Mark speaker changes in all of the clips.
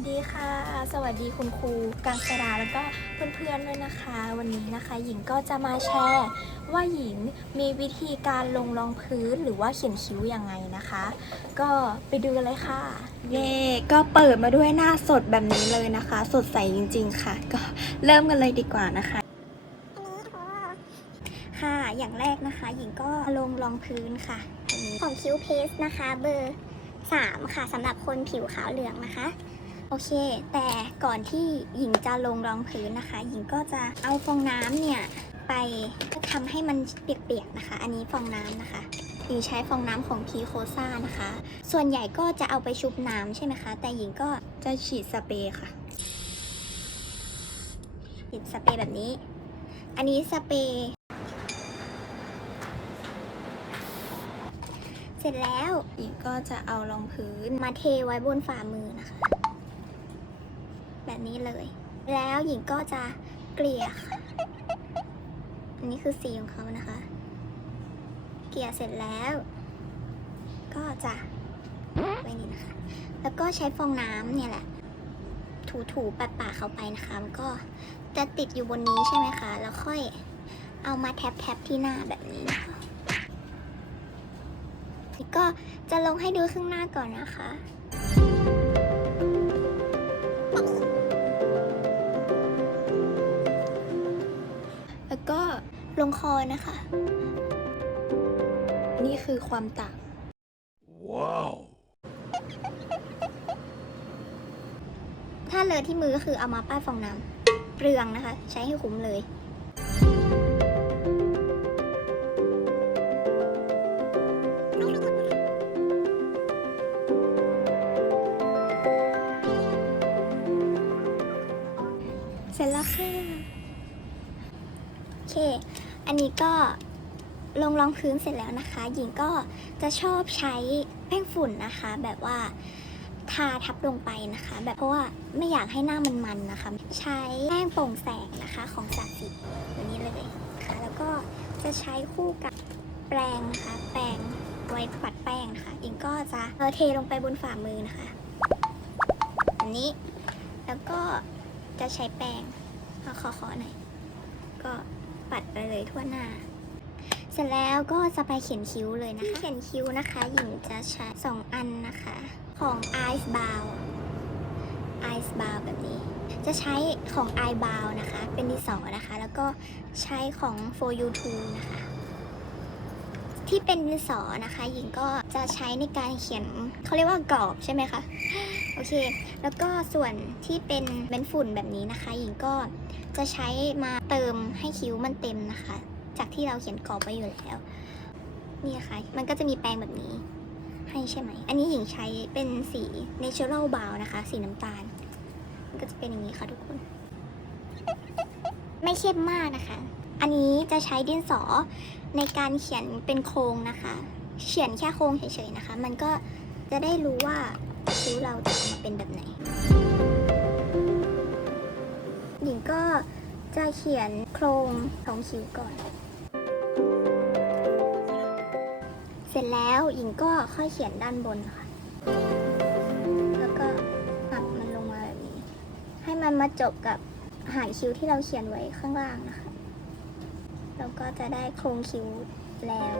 Speaker 1: วัสดีค่ะ สวัสดีคุณครูกังสดาแล้วก็เพื่อนๆด้วยนะคะ วันนี้นะคะ หญิงก็จะมาแชร์ว่าหญิงมีวิธีการลงรองพื้นหรือว่าเขียนคิ้วยังไงนะคะ ก็ไปดูกันเลยค่ะเย่ก็เปิดมาด้วยหน้าสดแบบนี้เลยนะคะ สดใสจริง ๆ ค่ะ ก็เริ่มกันเลยดีกว่านะคะค่ะอย่างแรกนะคะ หญิงก็ลงรองพื้นค่ะอันนี้
Speaker 2: ของคิ้วเพสนะคะ เบอร์ 3 ค่ะสำหรับคนผิวขาวเหลืองนะคะ
Speaker 1: โอเค แต่ก่อนที่หญิงจะลงรองพื้นนะคะ หญิงก็จะเอาฟองน้ำเนี่ยไปทำให้มันเปียกๆนะคะ อันนี้ฟองน้ำนะคะหญิงใช้ฟองน้ำของพีโคซ่านะคะ ส่วนใหญ่ก็จะเอาไปชุบน้ำใช่ไหมคะ แต่หญิงก็จะฉีดสเปรย์ค่ะฉีดสเปรย์แบบนี้ อันนี้สเปรย์เสร็จแล้วหญิงก็จะเอารองพื้นมาเทไว้บนฝ่ามือนะคะ แบบนี้เลย แล้วหญิงก็จะเกลี่ยค่ะอันนี้คือสีของเขานะคะ เกลี่ยเสร็จแล้ว ก็จะไว้นี่นะคะ แล้วก็ใช้ฟองน้ำเนี่ยแหละ ถูๆปัดปากเขาไปนะคะ มันก็จะติดอยู่บนนี้ใช่ไหมคะ แล้วค่อยเอามาแท็บๆที่หน้าแบบนี้นะคะก็จะลงให้ดูข้างหน้าก่อนนะคะ ลงคอนะคะ นี่คือความต่าง
Speaker 3: Wow.
Speaker 1: ถ้าเลอะที่มือก็คือเอามาป้ายฟองน้ำเปลืองนะคะ ใช้ให้คุ้มเลยเสร็จแล้วค่ะ โอเค อันนี้ก็ลงรองพื้นเสร็จแล้วนะคะ หญิงก็จะชอบใช้แป้งฝุ่นนะคะ แบบว่าทาทับลงไปนะคะ แบบเพราะว่าไม่อยากให้หน้ามันมันนะคะ ใช้แป้งโปร่งแสงนะคะของสาสิตัวนี้เลยนะคะแล้วก็จะใช้คู่กับแปรงนะคะ แปรงไว้ปัดแป้งนะคะอิงก็จะเทลงไปบนฝ่ามือนะคะ อันนี้แล้วก็จะใช้แป้งเอขอขอหน่อยก็ ปัดไปเลยทั่วหน้า เสร็จแล้วก็จะไปเขียนคิ้วเลยนะคะ เขียนคิ้วนะคะหญิงจะใช้สองอันนะคะ ของ Ice Bow Ice Bow แบบนี้ จะใช้ของ i b o w นะคะ เป็นดีสอนะคะ แล้วก็ใช้ของ For You t o นะคะ ที่เป็นดินสอนะคะหญิงก็จะใช้ในการเขียนเขาเรียกว่ากรอบใช่ไหมคะโอเค แล้วก็ส่วนที่เป็นเป็นฝุ่นแบบนี้นะคะ หญิงก็จะใช้มาเติมให้คิ้วมันเต็มนะคะ จากที่เราเขียนกรอบไว้อยู่แล้ว นี่นะค่ะมันก็จะมีแปรงแบบนี้ ให้ใช่ไหม อันนี้หญิงใช้เป็นสี natural brown นะคะ สีน้ำตาล มันก็จะเป็นอย่างนี้ค่ะทุกคน ไม่เข้มมากนะคะ อันนี้จะใช้ดินสอในการเขียนเป็นโครงนะคะ เขียนแค่โครงเฉยๆนะคะ มันก็จะได้รู้ว่าคิ้วเราจะออกมาเป็นแบบไหน หญิงก็จะเขียนโครงของคิ้วก่อน เสร็จแล้วหญิงก็ค่อยเขียนด้านบนค่ะ แล้วก็หักมันลงมาแบบนี้ ให้มันมาจบกับหางคิ้วที่เราเขียนไว้ข้างล่างนะคะ เราก็จะได้โครงคิ้วแล้ว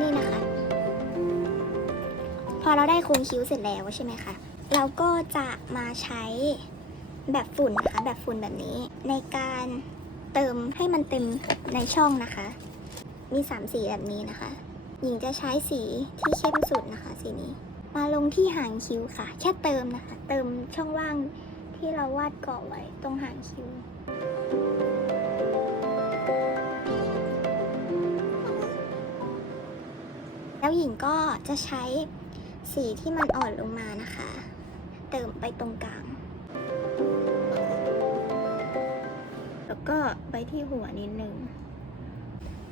Speaker 1: นี่นะคะ พอเราได้โครงคิ้วเสร็จแล้วใช่ไหมคะ เราก็จะมาใช้แบบฝุ่นนะคะ แบบฝุ่นแบบนี้ ในการเติมให้มันเต็มในช่องนะคะ มีสามสีแบบนี้นะคะ หญิงจะใช้สีที่เข้มสุดนะคะ สีนี้ มาลงที่หางคิ้วค่ะ แค่เติมนะคะ เติมช่องว่างที่เราวาดเกาะไว้ตรงหางคิ้ว แล้วหญิงก็จะใช้สีที่มันอ่อนลงมานะคะ เติมไปตรงกลาง แล้วก็ไปที่หัวนิดนึง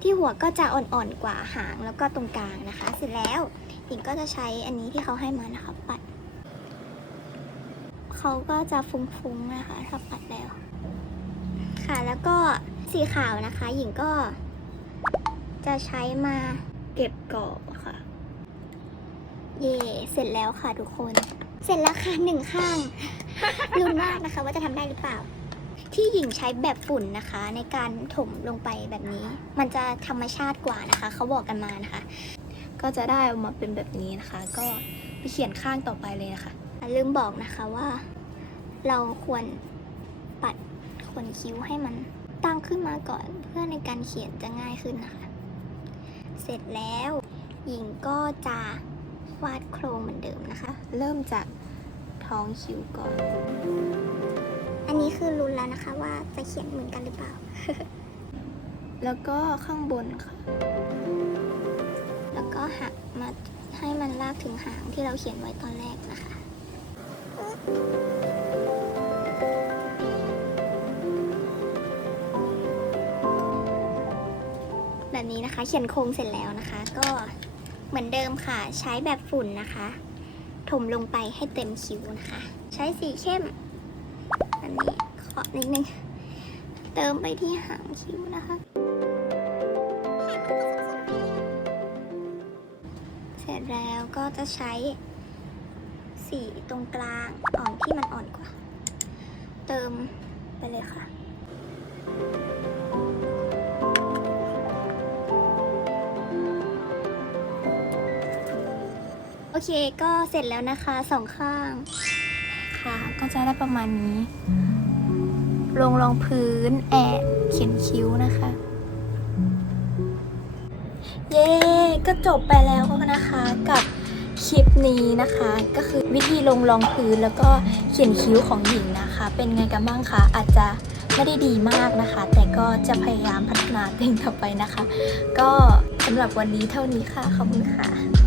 Speaker 1: ที่หัวก็จะอ่อนๆกว่าหางแล้วก็ตรงกลางนะคะ เสร็จแล้วหญิงก็จะใช้อันนี้ที่เขาให้มานะคะ ปัด เขาก็จะฟุ้งๆนะคะ ถ้าปัดแล้ว ค่ะแล้วก็สีขาวนะคะ หญิงก็จะใช้มาเก็บกรอบค่ะ เย่เสร็จแล้วค่ะทุกคน
Speaker 2: เสร็จแล้วค่ะหนึ่งข้างลุ้นมากนะคะ ว่าจะทำได้หรือเปล่า
Speaker 1: ที่หญิงใช้แบบฝุ่นนะคะ ในการถมลงไปแบบนี้ มันจะธรรมชาติกว่านะคะเขาบอกกันมานะคะ
Speaker 4: ก็จะได้ออกมาเป็นแบบนี้นะคะ ก็ไปเขียนข้างต่อไปเลยนะคะ
Speaker 1: ลืมบอกนะคะว่า เราควรปัดขนคิ้วให้มันตั้งขึ้นมาก่อนเพื่อในการเขียนจะง่ายขึ้นนะคะ เสร็จแล้วหญิงก็จะ วาดโครงเหมือนเดิมนะคะ
Speaker 4: เริ่มจากท้องคิ้วก่อน
Speaker 2: อันนี้คือลุ้นแล้วนะคะว่าจะเขียนเหมือนกันหรือเปล่า
Speaker 4: แล้วก็ข้างบนค่ะ
Speaker 1: แล้วก็หักมาให้มันลากถึงหางที่เราเขียนไว้ตอนแรกนะคะแบบนี้นะคะ เขียนโครงเสร็จแล้วนะคะ ก็ เหมือนเดิมค่ะ ใช้แบบฝุ่นนะคะ ถมลงไปให้เต็มคิ้วนะคะ ใช้สีเข้มแบบนี้ขอนิดนึง เติมไปที่หางคิ้วนะคะ เสร็จแล้วก็จะใช้สีตรงกลางอ่อนที่มันอ่อนกว่า เติมไปเลยค่ะ เคก็เสร็จแล้วนะคะสองข้าง
Speaker 4: ค่ะ ก็จะได้ประมาณนี้ ลงรองพื้นแอบเขียนคิ้วนะคะ เย้ ก็จบไปแล้วนะคะกับคลิปนี้นะคะ ก็คือวิธีลงรองพื้นแล้วก็เขียนคิ้วของหญิงนะคะ เป็นไงกันบ้างคะอาจจะไม่ได้ดีมากนะคะ แต่ก็จะพยายามพัฒนาตัวเองต่อไปนะคะ ก็สำหรับวันนี้เท่านี้ค่ะ ขอบคุณค่ะ